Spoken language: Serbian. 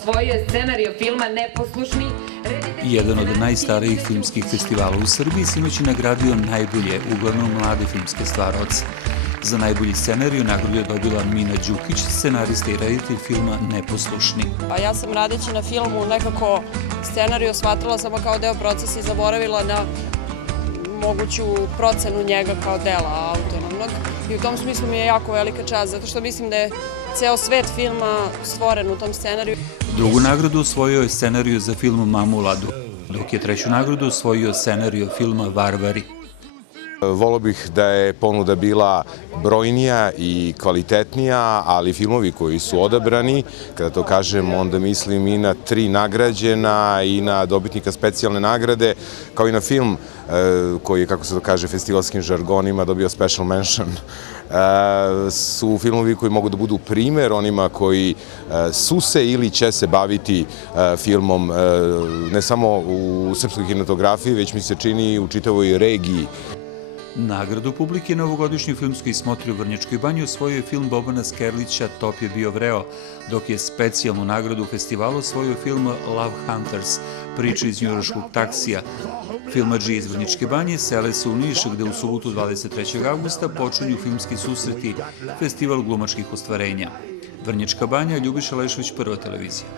osvojio je scenario filma Neposlušni. Jedan od najstarijih filmskih festivala u Srbiji sinoć je nagradio najbolje, uglavnom mlade filmske stvaraoce. Za najbolji scenariju nagradu je dobila Mina Đukić, scenarista i reditelj filma Neposlušni. Ja sam radeći na filmu nekako scenariju shvatila samo kao deo procesa i zaboravila na moguću procenu njega kao dela autonomnog. I u tom smislu mi je jako velika čast, zato što mislim da je ceo svet filma stvoren u tom scenariju. Drugu nagradu osvojio je scenariju za film Mamuladu, dok je treću nagradu osvojio scenariju filma Varvari. Volio bih da je ponuda bila brojnija i kvalitetnija, ali filmovi koji su odabrani, kada to kažem, onda mislim i na 3 nagrađena i na dobitnika specijalne nagrade, kao i na film koji je, kako se to kaže, festivalskim žargonima dobio special mention. Su filmovi koji mogu da budu primer onima koji su se ili će se baviti filmom ne samo u srpskoj kinematografiji, već mi se čini u čitavoj regiji. Nagradu publike na ovogodišnjoj filmskoj smotri u Vrnjačkoj banji osvojio je film Bobana Skerlića Top je bio vreo, dok je specijalnu nagradu u festivalu osvojio film Love Hunters, priča iz njujorškog taksija. Filmadži iz Vrnjačke banje sele se u Niš, gde u subotu 23. augusta počinju filmski susreti, festival glumačkih ostvarenja. Vrnjačka banja, Ljubiša Lešović, Prva televizija.